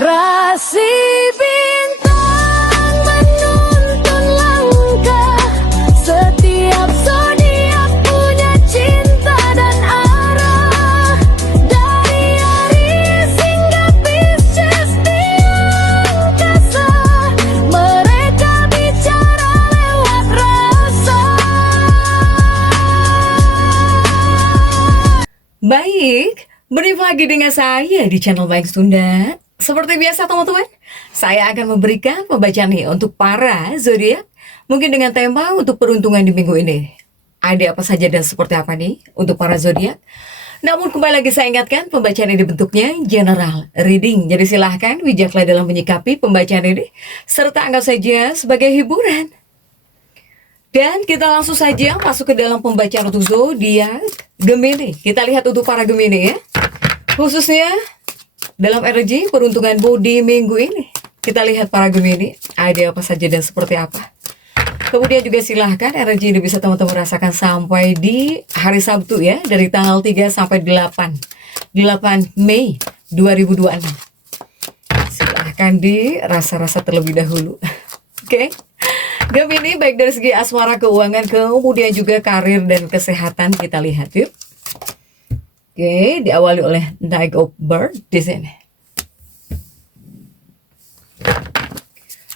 Rasi bintang menuntun langkah, setiap zodiak punya cinta dan arah. Dari Aries hingga Pisces di angkasa, mereka bicara lewat rasa. Baik, berjumpa lagi dengan saya di channel Baik Sunda. Seperti biasa teman-teman, saya akan memberikan pembacaan nih untuk para zodiak, mungkin dengan tema untuk peruntungan di minggu ini. Ada apa saja dan seperti apa nih untuk para zodiak? Namun kembali lagi saya ingatkan, pembacaan ini bentuknya general reading. Jadi silahkan bijaklah dalam menyikapi pembacaan ini, serta anggap saja sebagai hiburan. Dan kita langsung saja masuk ke dalam pembacaan untuk zodiak Gemini. Kita lihat untuk para Gemini ya, khususnya dalam energi peruntungan bodi minggu ini. Kita lihat para Gemini, ada apa saja dan seperti apa. Kemudian juga silahkan energi ini bisa teman-teman rasakan sampai di hari Sabtu ya, dari tanggal 3 sampai 8 Mei 2026. Silahkan dirasa-rasa terlebih dahulu. Oke. Gemini, baik dari segi asmara, keuangan, kemudian juga karir dan kesehatan, kita lihat yuk. Oke, diawali oleh Knight of Bird di sini.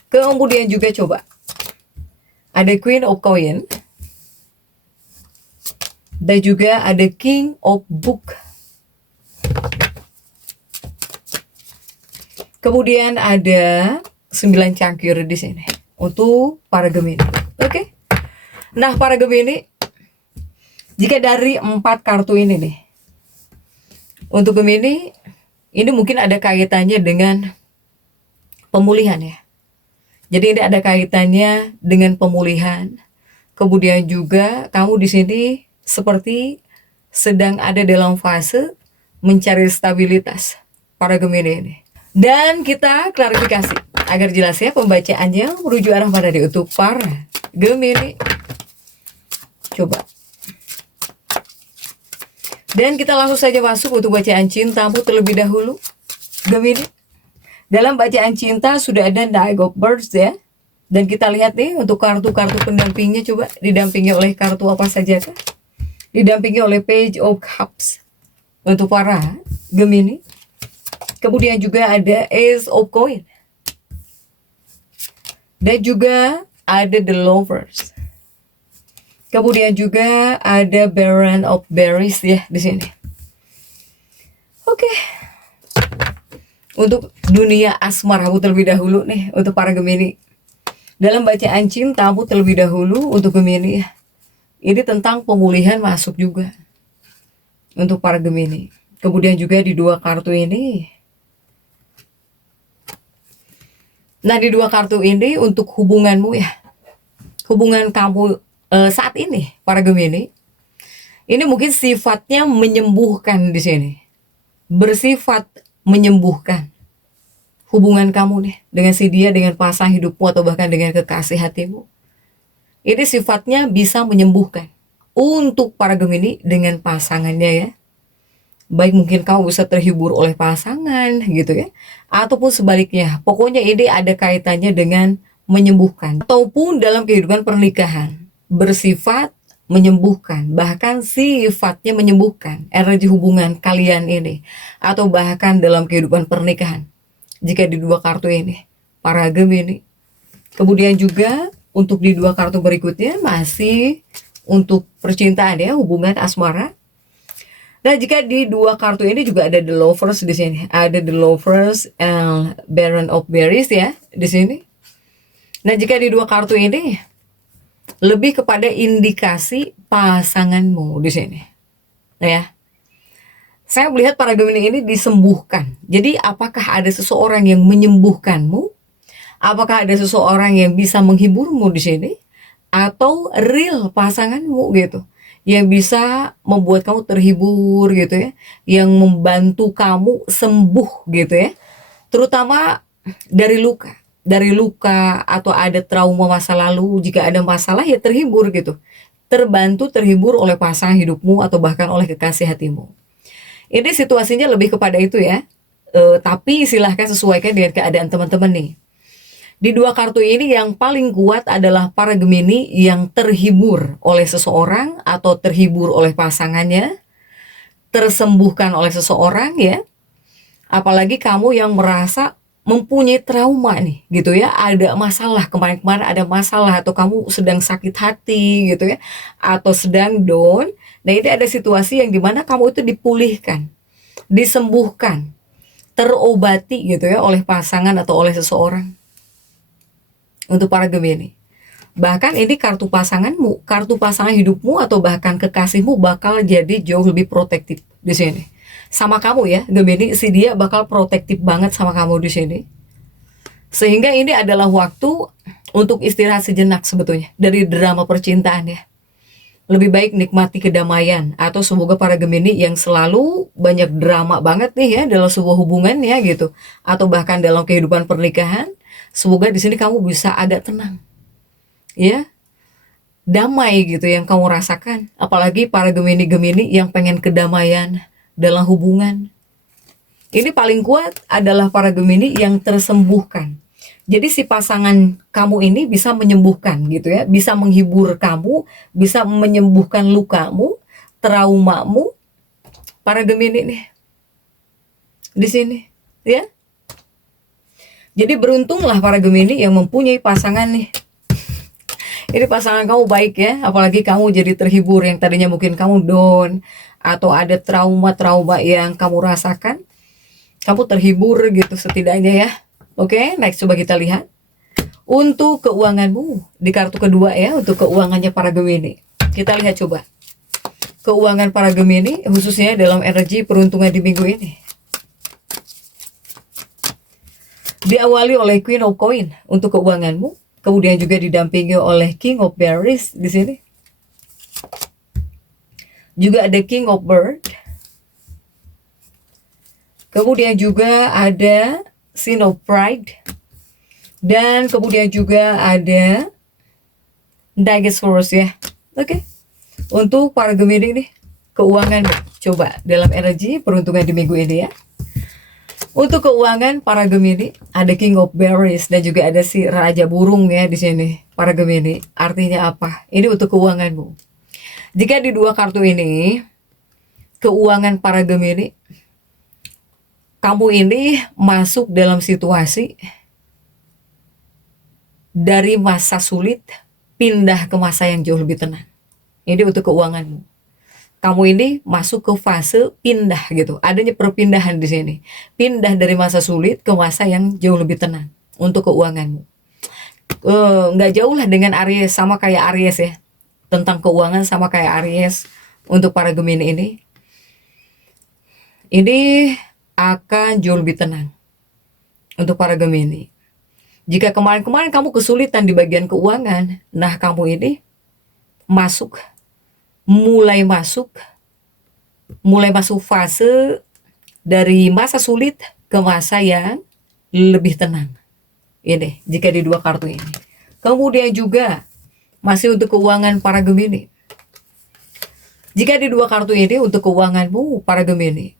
Kemudian juga coba ada Queen of Coin dan juga ada King of Book. Kemudian ada 9 cangkir di sini untuk para Gemini. Oke. Nah, para Gemini, jika dari 4 kartu ini nih, untuk Gemini, ini mungkin ada kaitannya dengan pemulihan ya. Jadi ini ada kaitannya dengan pemulihan. Kemudian juga kamu di sini seperti sedang ada dalam fase mencari stabilitas para Gemini ini. Dan kita klarifikasi agar jelas ya pembacaannya menuju arah mana nih untuk para Gemini. Coba. Dan kita langsung saja masuk untuk bacaan cintamu terlebih dahulu, Gemini. Dalam bacaan cinta sudah ada Knight of Birds ya. Dan kita lihat nih untuk kartu-kartu pendampingnya, coba didampingi oleh kartu apa saja kah? Didampingi oleh Page of Cups untuk para Gemini. Kemudian juga ada Ace of Coin. Dan juga ada The Lovers. Kemudian juga ada Baron of Berries ya di sini. Oke. Untuk dunia asmaramu terlebih dahulu nih untuk para Gemini. Dalam bacaan cintamu terlebih dahulu untuk Gemini ya. Ini tentang pemulihan masuk juga untuk para Gemini. Kemudian juga di 2 kartu ini. Nah, di 2 kartu ini untuk hubunganmu ya. Hubungan kamu saat ini para Gemini, ini mungkin sifatnya menyembuhkan di sini, bersifat menyembuhkan hubungan kamu nih dengan si dia, dengan pasangan hidupmu atau bahkan dengan kekasih hatimu. Ini sifatnya bisa menyembuhkan untuk para Gemini dengan pasangannya ya. Baik mungkin kamu bisa terhibur oleh pasangan gitu ya, ataupun sebaliknya. Pokoknya ini ada kaitannya dengan menyembuhkan, ataupun dalam kehidupan pernikahan bersifat menyembuhkan, bahkan sifatnya menyembuhkan energi hubungan kalian ini, atau bahkan dalam kehidupan pernikahan jika di 2 kartu ini para Gemini. Kemudian juga untuk di 2 kartu berikutnya masih untuk percintaan ya, hubungan asmara. Nah, jika di 2 kartu ini juga ada The Lovers di sini, ada The Lovers and Baron of Berries ya di sini. Nah, jika di 2 kartu ini lebih kepada indikasi pasanganmu di sini. Nah ya. Saya melihat para Gemini ini disembuhkan. Jadi apakah ada seseorang yang menyembuhkanmu? Apakah ada seseorang yang bisa menghiburmu di sini? Atau real pasanganmu gitu, yang bisa membuat kamu terhibur gitu ya, yang membantu kamu sembuh gitu ya. Terutama dari luka atau ada trauma masa lalu. Jika ada masalah ya terhibur gitu, terbantu, terhibur oleh pasangan hidupmu atau bahkan oleh kekasih hatimu. Ini situasinya lebih kepada itu ya, Tapi silahkan sesuaikan dengan keadaan teman-teman nih. Di dua kartu ini yang paling kuat adalah para Gemini yang terhibur oleh seseorang atau terhibur oleh pasangannya, tersembuhkan oleh seseorang ya. Apalagi kamu yang merasa mempunyai trauma nih gitu ya, ada masalah kemarin-kemarin, ada masalah atau kamu sedang sakit hati gitu ya, atau sedang down. Nah ini ada situasi yang dimana kamu itu dipulihkan, disembuhkan, terobati gitu ya oleh pasangan atau oleh seseorang. Untuk para Gemini, bahkan ini kartu pasanganmu, kartu pasangan hidupmu atau bahkan kekasihmu bakal jadi jauh lebih protektif di sini sama kamu ya Gemini. Si dia bakal protektif banget sama kamu di sini, sehingga ini adalah waktu untuk istirahat sejenak sebetulnya dari drama percintaan ya. Lebih baik nikmati kedamaian, atau semoga para Gemini yang selalu banyak drama banget nih ya dalam sebuah hubungan ya gitu, atau bahkan dalam kehidupan pernikahan, semoga di sini kamu bisa agak tenang ya, damai gitu yang kamu rasakan. Apalagi para Gemini-Gemini yang pengen kedamaian dalam hubungan. Ini paling kuat adalah para Gemini yang tersembuhkan. Jadi si pasangan kamu ini bisa menyembuhkan gitu ya, bisa menghibur kamu, bisa menyembuhkan lukamu, traumamu, para Gemini nih di sini ya. Jadi beruntunglah para Gemini yang mempunyai pasangan nih. Ini pasangan kamu baik ya, apalagi kamu jadi terhibur yang tadinya mungkin kamu down atau ada trauma-trauma yang kamu rasakan, kamu terhibur gitu setidaknya ya. Oke, next coba kita lihat untuk keuanganmu di kartu kedua ya, untuk keuangannya para Gemini. Kita lihat coba keuangan para Gemini khususnya dalam energi peruntungan di minggu ini. Diawali oleh Queen of Coin untuk keuanganmu, kemudian juga didampingi oleh King of Berries di sini. Juga ada King of Bird. Kemudian juga ada Sin of Pride. Dan kemudian juga ada Digesforce ya. Oke. Untuk para Gemini nih, keuangan coba dalam energi peruntungan di minggu ini ya. Untuk keuangan para Gemini ada King of Berries dan juga ada si Raja Burung ya di sini. Para Gemini, artinya apa? Ini untuk keuanganmu. Jika di dua kartu ini, keuangan para Gemini, kamu ini masuk dalam situasi dari masa sulit pindah ke masa yang jauh lebih tenang. Ini untuk keuanganmu. Kamu ini masuk ke fase pindah gitu. Adanya perpindahan di sini. Pindah dari masa sulit ke masa yang jauh lebih tenang untuk keuanganmu. Nggak jauh lah dengan Aries, sama kayak Aries ya. Tentang keuangan sama kayak Aries untuk para Gemini ini. Ini akan jauh lebih tenang untuk para Gemini. Jika kemarin-kemarin kamu kesulitan di bagian keuangan, nah kamu ini mulai masuk fase dari masa sulit ke masa yang lebih tenang. Ini jika di dua kartu ini. Kemudian juga masih untuk keuangan para Gemini. Jika di dua kartu ini untuk keuanganmu para Gemini,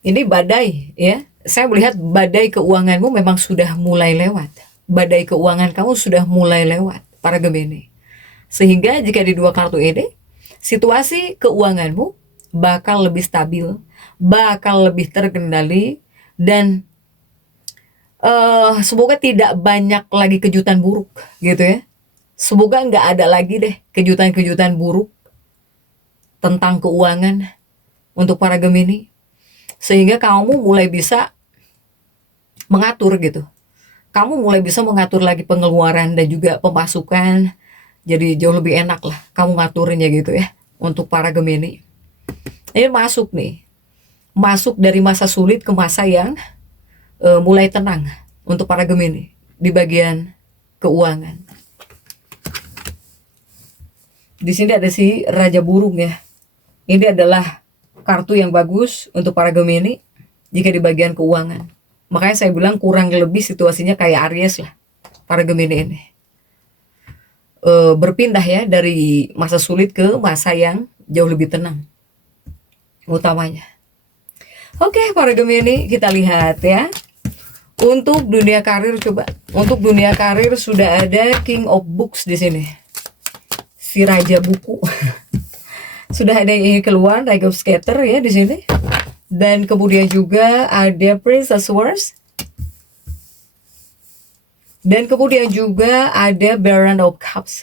ini badai ya. Saya melihat badai keuanganmu memang sudah mulai lewat. Badai keuangan kamu sudah mulai lewat para Gemini. Sehingga jika di dua kartu ini, situasi keuanganmu bakal lebih stabil, bakal lebih terkendali, dan semoga tidak banyak lagi kejutan buruk gitu ya. Semoga nggak ada lagi deh kejutan-kejutan buruk tentang keuangan untuk para Gemini. Sehingga kamu mulai bisa mengatur gitu. Kamu mulai bisa mengatur lagi pengeluaran dan juga pemasukan. Jadi jauh lebih enak lah kamu ngaturnya gitu ya. Untuk para Gemini. Ini masuk nih. Masuk dari masa sulit ke masa yang mulai tenang untuk para Gemini di bagian keuangan. Di sini ada si Raja Burung ya. Ini adalah kartu yang bagus untuk para Gemini jika di bagian keuangan. Makanya saya bilang kurang lebih situasinya kayak Aries lah para Gemini ini. Berpindah ya dari masa sulit ke masa yang jauh lebih tenang utamanya. Oke, para Gemini, kita lihat ya. Untuk dunia karir coba. Untuk dunia karir sudah ada King of Books di sini. Si raja buku. Sudah ada yang ingin keluar, Knight of Scatter ya di sini. Dan kemudian juga ada Princess Swords. Dan kemudian juga ada Baron of Cups.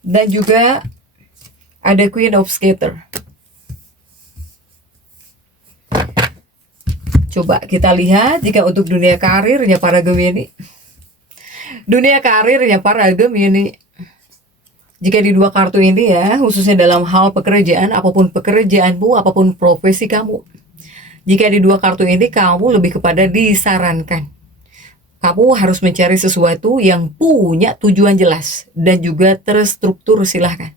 Dan juga ada Queen of Scatter. Coba kita lihat jika untuk dunia karirnya para Gemini. Dunia karirnya para Gemini. Jika di dua kartu ini ya, khususnya dalam hal pekerjaan, apapun pekerjaanmu, apapun profesi kamu. Jika di dua kartu ini kamu lebih kepada disarankan. Kamu harus mencari sesuatu yang punya tujuan jelas dan juga terstruktur, silahkan.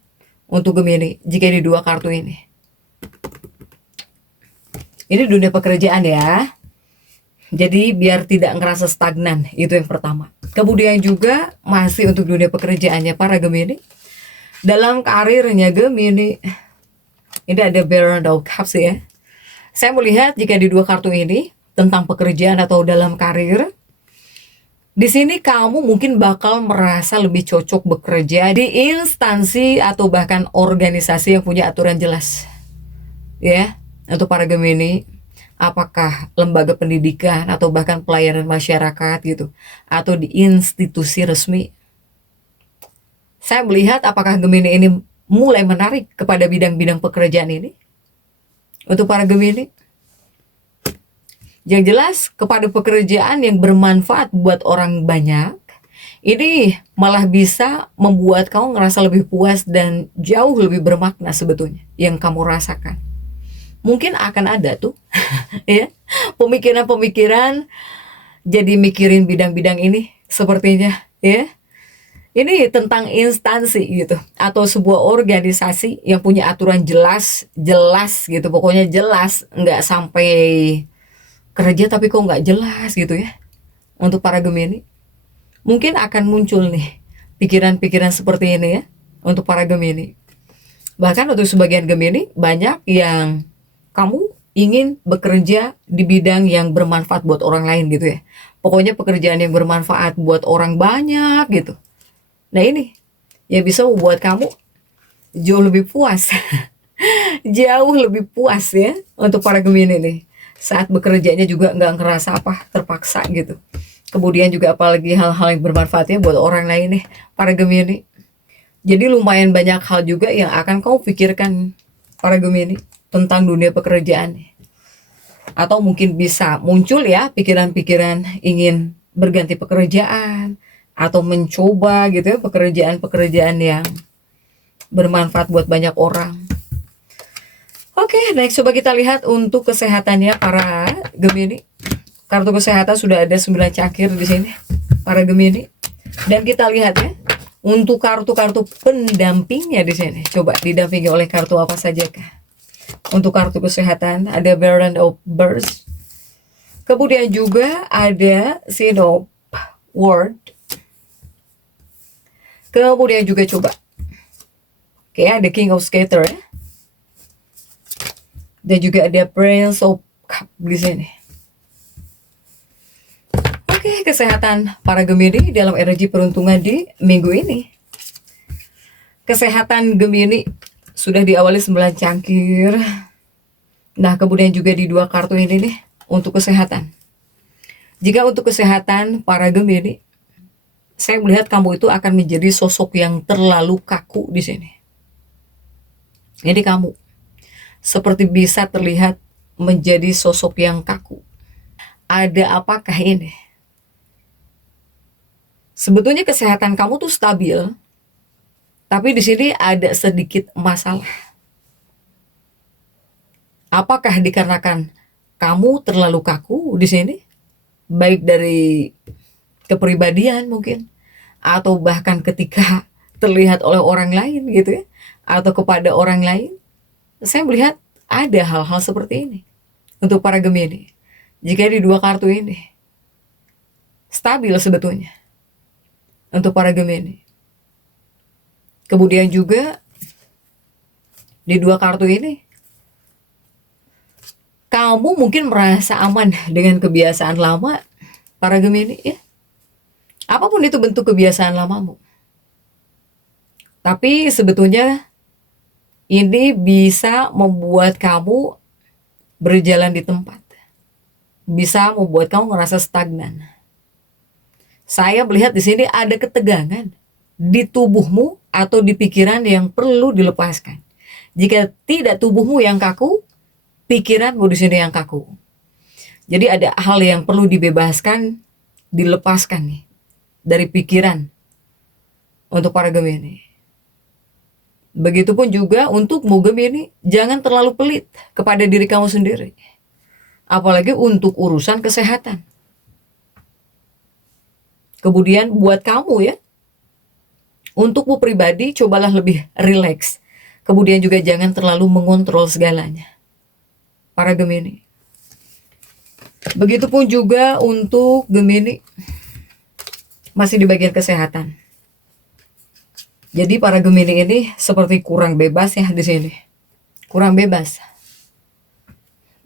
Untuk Gemini, jika di dua kartu ini. Ini dunia pekerjaan ya. Jadi biar tidak ngerasa stagnan, itu yang pertama. Kemudian juga masih untuk dunia pekerjaannya para Gemini. Dalam karirnya Gemini, ini ada Baron of Cups ya. Saya melihat jika di dua kartu ini tentang pekerjaan atau dalam karir, di sini kamu mungkin bakal merasa lebih cocok bekerja di instansi atau bahkan organisasi yang punya aturan jelas. Ya, untuk para Gemini, apakah lembaga pendidikan atau bahkan pelayanan masyarakat gitu, atau di institusi resmi. Saya melihat apakah Gemini ini mulai menarik kepada bidang-bidang pekerjaan ini. Untuk para Gemini, yang jelas kepada pekerjaan yang bermanfaat buat orang banyak, ini malah bisa membuat kamu ngerasa lebih puas dan jauh lebih bermakna sebetulnya yang kamu rasakan. Mungkin akan ada tuh ya, pemikiran-pemikiran jadi mikirin bidang-bidang ini sepertinya ya. Ini tentang instansi gitu, atau sebuah organisasi yang punya aturan jelas gitu, pokoknya jelas, nggak sampai kerja tapi kok nggak jelas gitu ya. Untuk para Gemini, mungkin akan muncul nih pikiran-pikiran seperti ini ya, untuk para Gemini. Bahkan untuk sebagian Gemini, banyak yang kamu ingin bekerja di bidang yang bermanfaat buat orang lain gitu ya. Pokoknya pekerjaan yang bermanfaat buat orang banyak gitu. Nah ini, ya bisa membuat kamu jauh lebih puas. Jauh lebih puas ya, untuk para Gemini nih. Saat bekerjanya juga nggak ngerasa apa, terpaksa gitu. Kemudian juga apalagi hal-hal yang bermanfaatnya buat orang lain nih, para Gemini. Jadi lumayan banyak hal juga yang akan kamu pikirkan, para Gemini, tentang dunia pekerjaan. Atau mungkin bisa muncul ya pikiran-pikiran ingin berganti pekerjaan, atau mencoba gitu ya pekerjaan-pekerjaan yang bermanfaat buat banyak orang. Oke, next coba kita lihat untuk kesehatannya para Gemini. Kartu kesehatan sudah ada 9 cangkir di sini, para Gemini. Dan kita lihat ya, untuk kartu-kartu pendampingnya di sini. Coba didampingi oleh kartu apa saja kah? Untuk kartu kesehatan ada Baron of Birds. Kemudian juga ada Sign of Word. Kemudian juga coba, oke, ada King of Scatter ya. Dan juga ada Prince of Cup di sini. Oke, kesehatan para Gemini dalam energi peruntungan di minggu ini. Kesehatan Gemini sudah diawali 9 cangkir. Nah, kemudian juga di dua kartu ini nih untuk kesehatan. Jika untuk kesehatan para Gemini, saya melihat kamu itu akan menjadi sosok yang terlalu kaku di sini. Jadi kamu seperti bisa terlihat menjadi sosok yang kaku. Ada apakah ini? Sebetulnya kesehatan kamu tuh stabil, tapi di sini ada sedikit masalah. Apakah dikarenakan kamu terlalu kaku di sini? Baik dari kepribadian mungkin, atau bahkan ketika terlihat oleh orang lain gitu ya, atau kepada orang lain. Saya melihat ada hal-hal seperti ini untuk para Gemini. Jika di dua kartu ini stabil sebetulnya untuk para Gemini. Kemudian juga di dua kartu ini Kamu mungkin merasa aman dengan kebiasaan lama, para Gemini ya. Apapun itu bentuk kebiasaan lamamu. Tapi sebetulnya ini bisa membuat kamu berjalan di tempat. Bisa membuat kamu merasa stagnan. Saya melihat di sini ada ketegangan di tubuhmu atau di pikiran yang perlu dilepaskan. Jika tidak tubuhmu yang kaku, pikiranmu di sini yang kaku. Jadi ada hal yang perlu dibebaskan, dilepaskan nih dari pikiran untuk para Gemini. Begitupun juga untukmu Gemini, jangan terlalu pelit kepada diri kamu sendiri. Apalagi untuk urusan kesehatan. Kemudian buat kamu ya, untukmu pribadi cobalah lebih rileks. Kemudian juga jangan terlalu mengontrol segalanya. Para Gemini. Begitupun juga untuk Gemini, masih di bagian kesehatan. Jadi para Gemini ini seperti kurang bebas ya di sini. Kurang bebas.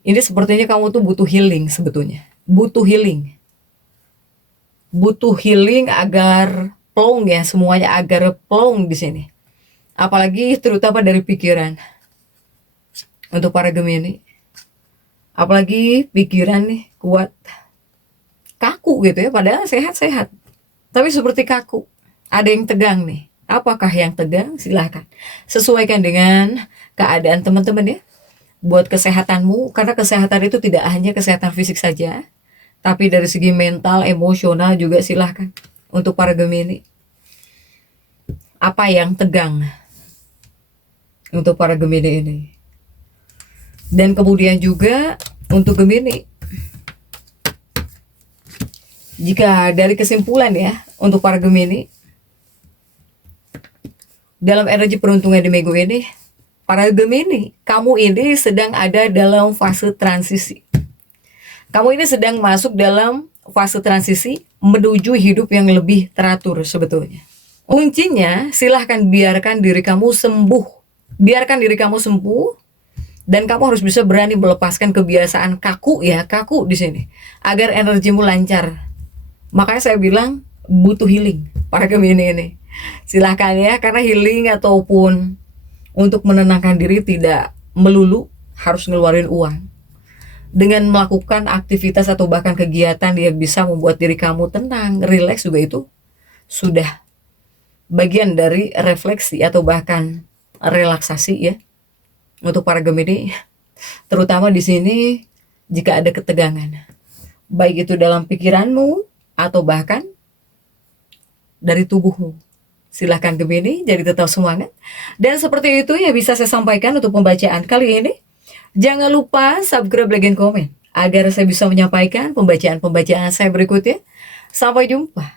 Ini sepertinya kamu tuh butuh healing sebetulnya. Butuh healing. Butuh healing agar plong ya, semuanya agar plong di sini. Apalagi terutama dari pikiran. Untuk para Gemini. Apalagi pikiran nih kuat. Kaku gitu ya, padahal sehat-sehat. Tapi seperti kaku. Ada yang tegang nih. Apakah yang tegang? Silahkan. Sesuaikan dengan keadaan teman-teman ya. Buat kesehatanmu, karena kesehatan itu tidak hanya kesehatan fisik saja. Tapi dari segi mental, emosional juga silahkan. Untuk para Gemini. Apa yang tegang? Untuk para Gemini ini. Dan kemudian juga untuk Gemini, jika dari kesimpulan ya untuk para Gemini, dalam energi peruntungan di minggu ini, para Gemini, kamu ini sedang ada dalam fase transisi. Kamu ini sedang masuk dalam fase transisi menuju hidup yang lebih teratur sebetulnya. Kuncinya silahkan biarkan diri kamu sembuh. Biarkan diri kamu sembuh. Dan kamu harus bisa berani melepaskan kebiasaan kaku ya, kaku di sini, agar energimu lancar. Makanya saya bilang butuh healing para Gemini ini. Silahkan ya, karena healing ataupun untuk menenangkan diri tidak melulu harus ngeluarin uang. Dengan melakukan aktivitas atau bahkan kegiatan yang bisa membuat diri kamu tenang, rileks juga itu sudah bagian dari refleksi atau bahkan relaksasi ya. Untuk para Gemini, terutama di sini jika ada ketegangan, baik itu dalam pikiranmu atau bahkan dari tubuhmu. Silahkan Gemini, jadi tetap semangat. Dan seperti itu ya bisa saya sampaikan untuk pembacaan kali ini. Jangan lupa subscribe, like, dan komen agar saya bisa menyampaikan pembacaan-pembacaan saya berikutnya. Sampai jumpa.